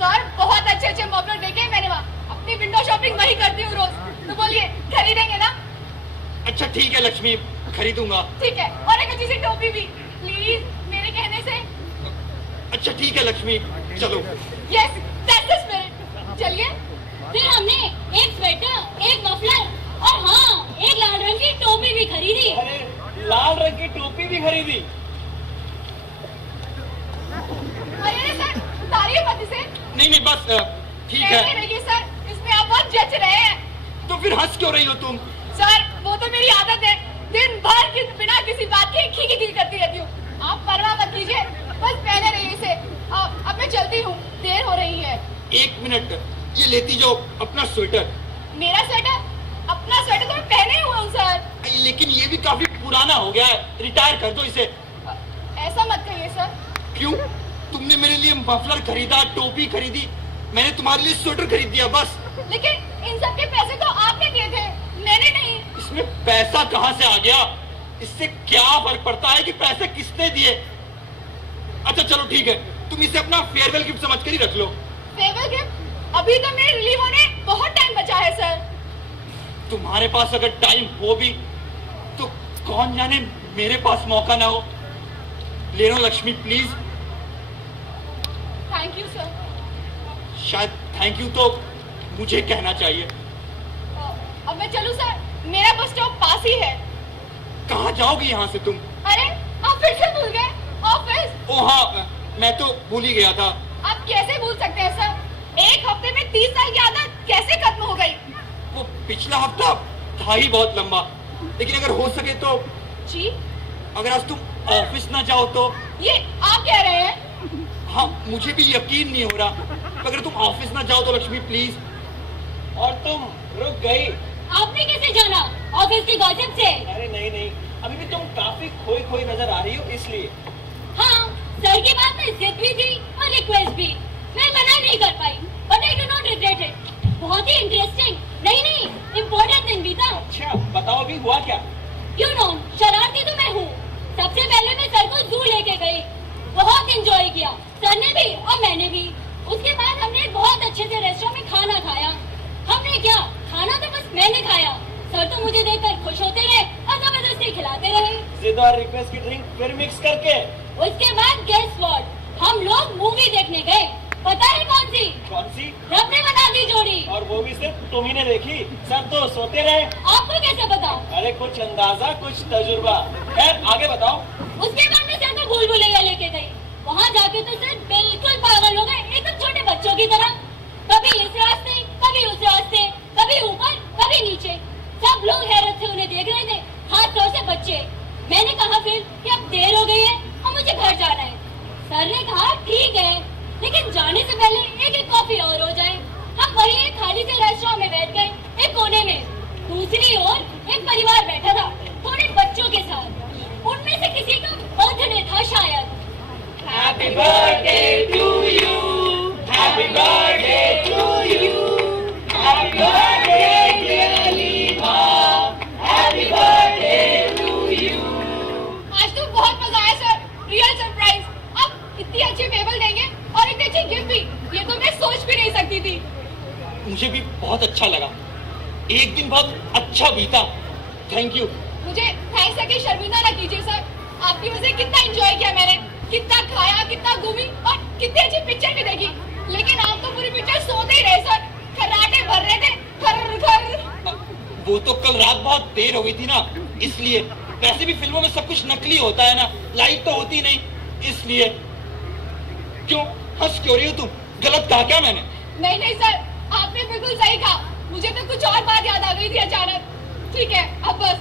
Sir बहुत अच्छे अच्छे मफलर देखे मैंने वहाँ, अपनी विंडो शॉपिंग वही करती हूँ रोज। तो बोलिए खरीदेंगे ना? अच्छा ठीक है लक्ष्मी, खरीदूंगा। ठीक है, और एक अच्छी सी टोपी भी प्लीज मेरे कहने से। अच्छा ठीक है लक्ष्मी, चलो। Yes, that's the spirit. चलिए। फिर हमने एक स्वेटर, एक मफलर और हाँ एक लाल रंग की टोपी भी खरीदी। अरे लाल रंग की टोपी भी खरीदी? अरे सर तारीफ मत इसे। नहीं बस ठीक है। रहिए सर, इसमें आप बहुत जच रहे हैं। तो फिर हंस क्यों रही हो तुम? सर वो तो मेरी आदत है, दिन भर बिना किसी बात के खी करती रहती हूँ। आप परवाह मत कीजिए, बस पहने रहिए इसे। अब मैं चलती हूँ, देर हो रही है। एक मिनट, ये लेती जाओ अपना स्वेटर। मेरा स्वेटर? अपना स्वेटर तो मैं पहने हुआ हूँ सर। लेकिन ये भी काफी पुराना हो गया है, रिटायर कर दो इसे। ऐसा मत कहिए सर। क्यों? तुमने मेरे लिए मफलर खरीदा, टोपी खरीदी, मैंने तुम्हारे लिए स्वेटर खरीद दिया बस। लेकिन इन सब के पैसे तो आपने दिए थे, मैंने नहीं। इसमें पैसा कहाँ से आ गया? इससे क्या फर्क पड़ता है कि पैसे किसने दिए? अच्छा चलो ठीक है, तुम इसे अपना फेयरवेल गिफ्ट समझ कर ही रख लो। Farewell gift? अभी तो मेरे रिलीव होने बहुत टाइम बचा है सर। तुम्हारे पास अगर टाइम हो भी तो कौन जाने मेरे पास मौका ना हो। ले लो Lakshmi please. Thank you sir. शायद थैंक यू तो मुझे कहना चाहिए। अब मैं चलूं सर? मेरा बस स्टॉप पास ही है। कहाँ जाओगी यहाँ से तुम? अरे आप फिर से भूल गए? ऑफिस। ओ हाँ, मैं तो भूल ही गया था। आप कैसे भूल सकते हैं सर? एक हफ्ते में 30 साल की आदत कैसे खत्म हो गई? वो पिछला हफ्ता था ही बहुत लंबा, लेकिन अगर हो सके तो। जी? अगर आज तुम ऑफिस ना जाओ तो। ये आप कह रहे हैं? हाँ मुझे भी यकीन नहीं हो रहा, अगर तुम ऑफिस ना जाओ तो लक्ष्मी प्लीज। और तुम रुक गई? आपने कैसे जाना? ऑफिस की गॉसिप से। अरे नहीं, अभी भी तुम काफी खोई नजर आ रही हो इसलिए। हाँ, सर की बात में जिद भी थी और रिक्वेस्ट भी, मैं मना नहीं कर पाई, but I do not regret it. बहुत ही इंटरेस्टिंग, नहीं इम्पोर्टेंट दिन भी था। अच्छा बताओ अभी हुआ क्या? यू नो, शरारती तो मैं हूँ। सबसे पहले मैं सर को जू लेके गई, बहुत एंजॉय किया, सर ने भी और मैंने भी। उसके बाद हमने एक बहुत अच्छे से रेस्टोरेंट में खाना खाया। हमने क्या खाना तो बस मैंने खाया, सर तो मुझे देखकर खुश होते रहे और जबरदस्ती खिलाते रहे। जिद और रिक्वेस्ट की ड्रिंक फिर मिक्स करके। उसके बाद गेस व्हाट, हम लोग मूवी देखने गए। पता है कौन सी? कौन सी? रब ने बना दी जोड़ी। और वो भी सिर्फ तुम ही ने देखी, सब तो सोते रहे। आपको कैसे पता? अरे कुछ अंदाजा कुछ तजुर्बा। खैर आगे बताओ। उसके बाद मैं सर को भूल भुलैया लेके गई। वहाँ जाके तो सर बिल्कुल पागल हो गए, एकदम छोटे बच्चों की तरह। कभी इस रास्ते, कभी उस रास्ते, कभी ऊपर कभी नीचे। सब लोग हैरत से उन्हें देख रहे थे, खासतौर से बच्चे। मैंने कहा फिर कि अब देर हो गई है और मुझे घर जाना है। सर ने कहा ठीक है, लेकिन जाने से पहले एक कॉफी और हो जाए। हम वही एक खाली से रेस्टोरेंट में बैठ गए, एक कोने में। दूसरी ओर एक परिवार बैठा था, थोड़े बच्चों के साथ। उनमें से किसी का बर्थडे था शायद। Happy birthday to you, happy birthday to you, happy birthday dear Lima, happy birthday to you। आज तो बहुत मजा आया सर, रियल सरप्राइज। आप इतनी अच्छी टेबल देंगे और इतनी अच्छी गिफ्ट भी, ये तो मैं सोच भी नहीं सकती थी। मुझे भी बहुत अच्छा लगा, एक दिन बहुत अच्छा बीता। Thank you. मुझे थैंक्स करके शर्मिंदा ना कीजिए सर। आपकी वजह से कितना एंजॉय किया मैंने, कितना खाया, कितना घूमी और कितनी अच्छी पिक्चर भी देखी। लेकिन आप तो पूरी पिक्चर सोते ही रहे सर, खर्राटे भर रहे थे, खर। वो तो कल रात बहुत देर हो गई थी ना, इसलिए। वैसे भी फिल्मों में सब कुछ नकली होता है ना, लाइव तो होती नहीं, इसलिए। क्यों हंस क्यों रही हो तुम? गलत कहा क्या मैंने? नहीं सर, आपने बिल्कुल सही कहा। मुझे तो कुछ और बात याद आ गई थी अचानक। ठीक है अब बस,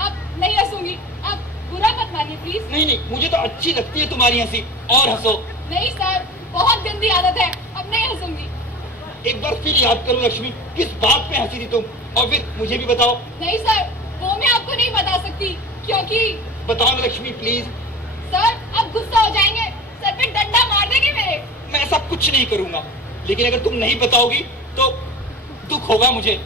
अब नहीं हंसूंगी। आप बुरा मत मानिए प्लीज। नहीं, मुझे तो अच्छी लगती है तुम्हारी हंसी, और हंसो। नहीं सर, बहुत गंदी आदत है, अब नहीं हंसूंगी। एक बार फिर याद करो लक्ष्मी, किस बात पे हंसी थी तुम, और फिर मुझे भी बताओ। नहीं सर, वो मैं आपको नहीं बता सकती, क्योंकि। बताओ ना लक्ष्मी प्लीज। सर आप गुस्सा हो जाएंगे, सर पे डंडा मार देंगे मेरे। मैं ऐसा कुछ नहीं करूंगा, लेकिन अगर तुम नहीं बताओगी तो दुख होगा मुझे।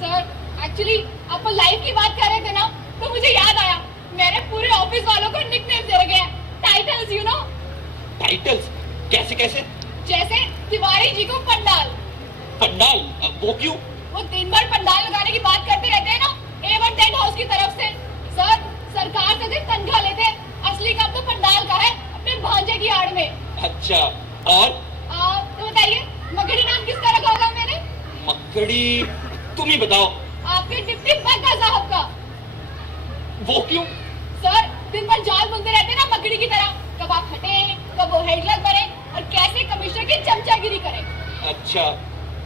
सर एक्चुअली आप लाइफ की बात कर रहे थे ना, तो मुझे याद आया, मैंने पूरे ऑफिस वालों को निकनेम दे रखे हैं, टाइटल्स, यू नो। टाइटल्स? कैसे? जैसे तिवारी जी को पंडाल। पंडाल? वो क्यों? वो दिन भर पंडाल लगाने की बात करते रहते हैं ना, A1 टेंट हाउस की तरफ से। सर, सरकार से सिर्फ तनख्वाह लेते हैं, असली काम तो पंडाल का है, अपने भांजे की आड़ में। अच्छा, और? तो बताइए, मकड़ी नाम किसका रखा होगा मैंने? मकड़ी? तुम ही बताओ। आपके डिप्टी बग्गा साहब का। वो क्यों? सर, दिन भर जाल बुनते रहते हैं ना मकड़ी की तरह, कब आप हटे, कब वो हेडलर बने और कैसे कमिश्नर की चमचागिरी करें। अच्छा,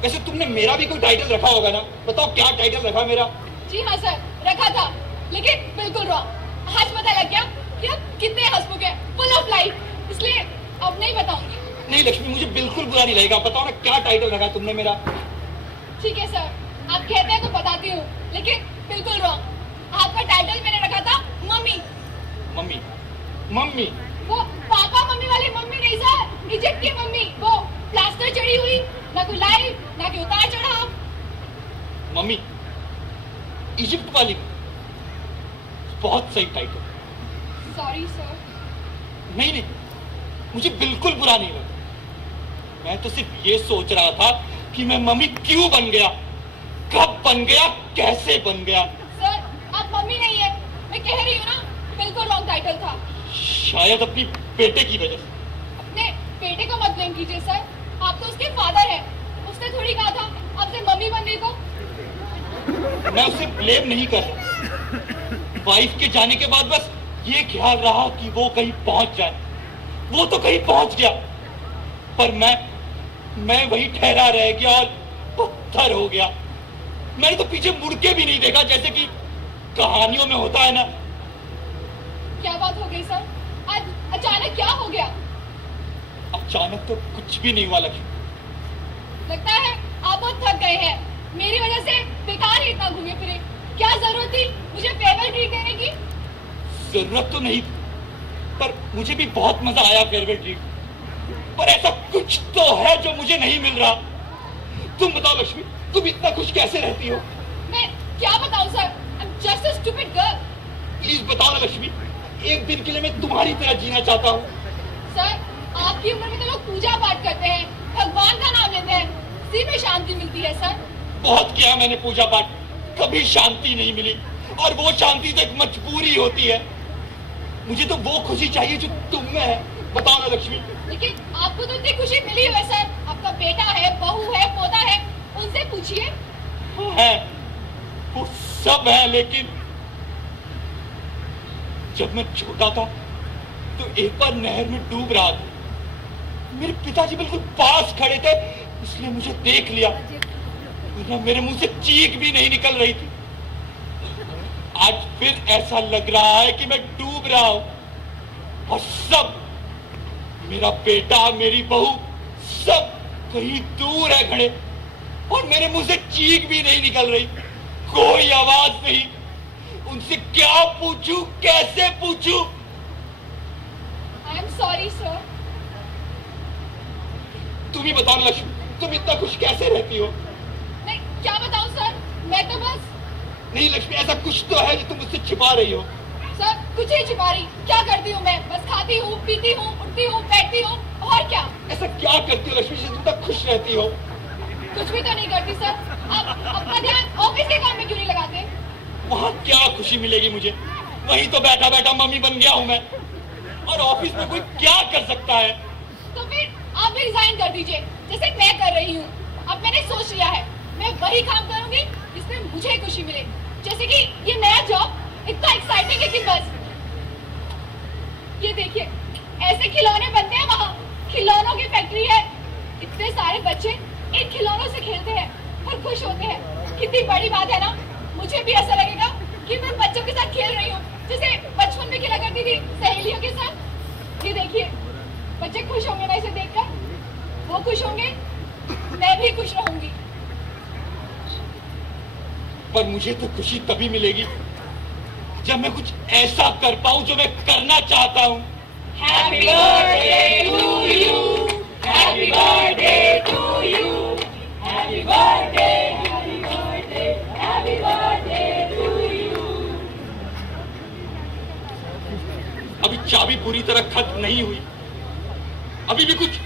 वैसे तुमने मेरा भी कोई टाइटल रखा होगा ना? बताओ क्या टाइटल रखा मेरा? जी हाँ सर, रखा था, लेकिन बिल्कुल रॉन्ग। आज पता लग गया कि आप कितने हंसमुख हैं, फुल ऑफ लाइफ, इसलिए अब नहीं बताऊंगी। नहीं लक्ष्मी, मुझे बिल्कुल बुरा नहीं लगेगा, बताओ ना क्या टाइटल रखा तुमने मेरा? ठीक है सर, आप कहते हैं तो बताती हूँ, लेकिन बिल्कुल रॉन्ग। आपका टाइटल मैंने रखा था मम्मी। मम्मी? मम्मी? वो पापा मम्मी वाली मम्मी नहीं सर, इजिप्ट की मम्मी, वो प्लास्टर चढ़ी हुई, ना कोई लाइव ना कोई उतार चढ़ाव। मम्मी? इजिप्ट वाली? बहुत सही टाइटल। Sorry sir. नहीं नहीं, मुझे बिल्कुल बुरा नहीं लगा। मैं तो सिर्फ ये सोच रहा था कि मैं मम्मी क्यों बन गया, कब बन गया, कैसे बन गया। सर, आप मम्मी नहीं है, मैं कह रही हूँ ना, बिल्कुल रॉन्ग टाइटल था। शायद अपनी बेटे की वजह से। अपने बेटे को मत ब्लेम कीजिए सर, आप तो उसके फादर हैं। उसने थोड़ी कहा था आपसे मम्मी बनने को। मैं उसे ब्लेम नहीं कर रहा। वाइफ के जाने के बाद बस ये ख्याल रहा कि वो कहीं पहुंच जाए। वो तो कहीं पहुंच गया, पर मैं वहीं ठहरा रह गया और पत्थर हो गया। मैंने तो पीछे मुड़ के भी नहीं देखा, जैसे कि कहानियों में होता है ना। क्या बात हो गई सर? आज अचानक क्या हो गया? अचानक तो कुछ भी नहीं हुआ लक्ष्मी। लगता है आप बहुत थक गए हैं। मेरी वजह से बेकार ही इतना घूमे फिरे। क्या जरूरत थी मुझे फेयरवेल ट्रीट देने की? जरूरत तो नहीं, पर मुझे भी बहुत मजा आया फेयरवेल ट्रीट। पर ऐसा कुछ तो है जो मुझे नहीं मिल रहा। तुम बताओ लक्ष्मी, तुम इतना खुश कैसे रहती हो? मैं क्या बताऊं sir, I'm just a stupid girl। Please बताओ ना लक्ष्मी, एक दिन के लिए मैं तुम्हारी तरह जीना चाहता हूँ। सर, आपकी उम्र में तो लोग पूजा पाठ करते हैं, भगवान का नाम लेते हैं, इसी में शांति मिलती है सर। बहुत किया मैंने पूजा पाठ, कभी शांति नहीं मिली। और वो शांति तो एक मजबूरी होती है। मुझे तो वो खुशी चाहिए जो तुम में है। बताओ ना लक्ष्मी। लेकिन आपको तो इतनी खुशी मिली है सर, आपका बेटा है, बहू है, पोता है, उनसे पूछिए। है, वो सब है, लेकिन जब मैं छोटा था तो एक बार नहर में डूब रहा था। मेरे पिताजी बिल्कुल पास खड़े थे, इसलिए मुझे देख लिया, वरना मेरे मुंह से चीख भी नहीं निकल रही थी। आज फिर ऐसा लग रहा है कि मैं डूब रहा हूं और सब, मेरा बेटा, मेरी बहू, सब कहीं दूर है खड़े और मेरे मुंह से चीख भी नहीं निकल रही, कोई आवाज नहीं। उनसे क्या पूछूं, कैसे पूछूं? I am sorry sir. तुम ही बताओ लक्ष्मी, तुम इतना खुश कैसे रहती हो? मैं क्या बताऊं सर, मैं तो बस। नहीं लक्ष्मी, ऐसा कुछ तो है जो तुम मुझसे छिपा रही हो। सर, कुछ नहीं छिपा रही। क्या करती हूँ मैं? बस खाती हूँ, पीती हूँ, उठती हूँ, बैठती हूँ, और क्या? ऐसा क्या करती हो लक्ष्मी, तुम तक खुश रहती हो? कुछ भी तो नहीं करती सर। आप अपना ध्यान ऑफिस के काम में क्यों नहीं लगाते? वहाँ क्या खुशी मिलेगी मुझे? वहीं तो बैठा बैठा मम्मी बन गया हूँ मैं, और ऑफिस में कोई क्या कर सकता है? तो फिर आप भी रिजाइन कर दीजिए, जैसे मैं कर रही हूँ। अब मैंने सोच लिया है, मैं वही काम करूंगी जिसमें मुझे खुशी मिले। जैसे कि ये नया जॉब इतना एक्साइटिंग है कि बस। ये देखिए, ऐसे खिलौने बनते हैं वहाँ, खिलौनों की फैक्ट्री है। इतने सारे बच्चे इन खिलौनों से खेलते हैं और खुश होते हैं। कितनी बड़ी बात है ना। मुझे भी ऐसा लगेगा कि मैं बच्चों के साथ खेल रही हूँ, जैसे बचपन में खेला करती थी सहेलियों के साथ। ये देखिए, बच्चे खुश होंगे ना इसे देखकर, वो खुश होंगे, मैं भी खुश रहूंगी। पर मुझे तो खुशी तभी मिलेगी जब मैं कुछ ऐसा कर पाऊं जो मैं करना चाहता हूं। Happy birthday to you, happy birthday to you, happy birthday, happy birthday, happy birthday to you। अभी चाबी पूरी तरह खत्म नहीं हुई, अभी भी कुछ